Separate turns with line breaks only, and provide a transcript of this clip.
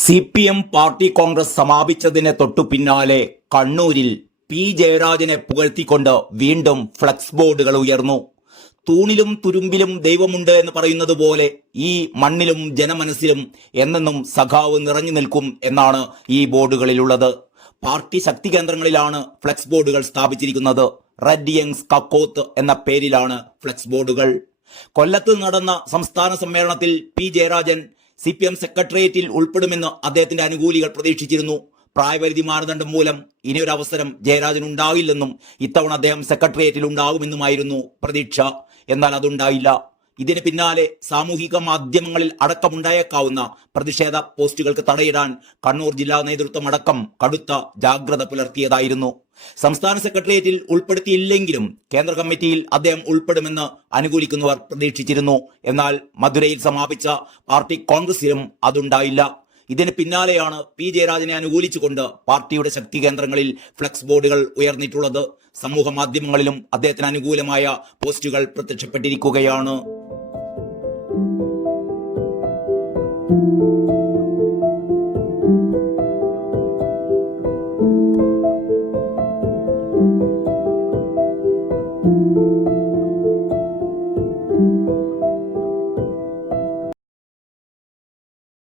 C P M party congress സമാപിച്ചതിന് തൊട്ടു പിന്നാലെ കണ്ണൂരിൽ പി ജയരാജനെ പുകഴ്ത്തിക്കൊണ്ട് വീണ്ടും ഫ്ലക്സ് ബോർഡുകൾ ഉയർന്നു. തൂണിലും തുരുമ്പിലും ദൈവമുണ്ട് എന്ന് പറയുന്നത് പോലെ ഈ മണ്ണിലും ജനമനസ്സിലും എന്നെന്നും സഖാവ് നിറഞ്ഞു നിൽക്കും എന്നാണ് ഈ ബോർഡുകളിലുള്ളത്. പാർട്ടി ശക്തി കേന്ദ്രങ്ങളിലാണ് ഫ്ലക്സ് ബോർഡുകൾ സ്ഥാപിച്ചിരിക്കുന്നത്. റെഡ് യങ്സ് കക്കോത്ത് എന്ന പേരിലാണ് ഫ്ലക്സ് ബോർഡുകൾ. കൊല്ലത്ത് നടന്ന സംസ്ഥാന സമ്മേളനത്തിൽ P Jayarajan C P M സെക്രട്ടേറിയറ്റിൽ ഉൾപ്പെടുമെന്ന് അദ്ദേഹത്തിന്റെ അനുകൂലികൾ പ്രതീക്ഷിച്ചിരുന്നു. പ്രായപരിധി മാനദണ്ഡം മൂലം ഇനിയൊരു അവസരം ജയരാജൻ ഉണ്ടാകില്ലെന്നും ഇത്തവണ അദ്ദേഹം സെക്രട്ടേറിയറ്റിൽ ഉണ്ടാകുമെന്നുമായിരുന്നു പ്രതീക്ഷ. എന്നാൽ അതുണ്ടായില്ല. ഇതിന് പിന്നാലെ സാമൂഹിക മാധ്യമങ്ങളിൽ അടക്കമുണ്ടായേക്കാവുന്ന പ്രതിഷേധ പോസ്റ്റുകൾക്ക് തടയിടാൻ കണ്ണൂർ ജില്ലാ നേതൃത്വം അടക്കം കടുത്ത ജാഗ്രത പുലർത്തിയതായിരുന്നു. സംസ്ഥാന സെക്രട്ടേറിയറ്റിൽ ഉൾപ്പെടുത്തിയില്ലെങ്കിലും കേന്ദ്ര കമ്മിറ്റിയിൽ അദ്ദേഹം ഉൾപ്പെടുമെന്ന് അനുകൂലിക്കുന്നവർ പ്രതീക്ഷിച്ചിരുന്നു. എന്നാൽ മധുരയിൽ സമാപിച്ച പാർട്ടി കോൺഗ്രസിലും അതുണ്ടായില്ല. ഇതിന് പിന്നാലെയാണ് പി ജയരാജനെ അനുകൂലിച്ചുകൊണ്ട് പാർട്ടിയുടെ ശക്തി കേന്ദ്രങ്ങളിൽ ഫ്ലക്സ് ബോർഡുകൾ ഉയർന്നിട്ടുള്ളത്. സമൂഹ മാധ്യമങ്ങളിലും അദ്ദേഹത്തിന് അനുകൂലമായ പോസ്റ്റുകൾ പ്രത്യക്ഷപ്പെട്ടിരിക്കുകയാണ്. thank you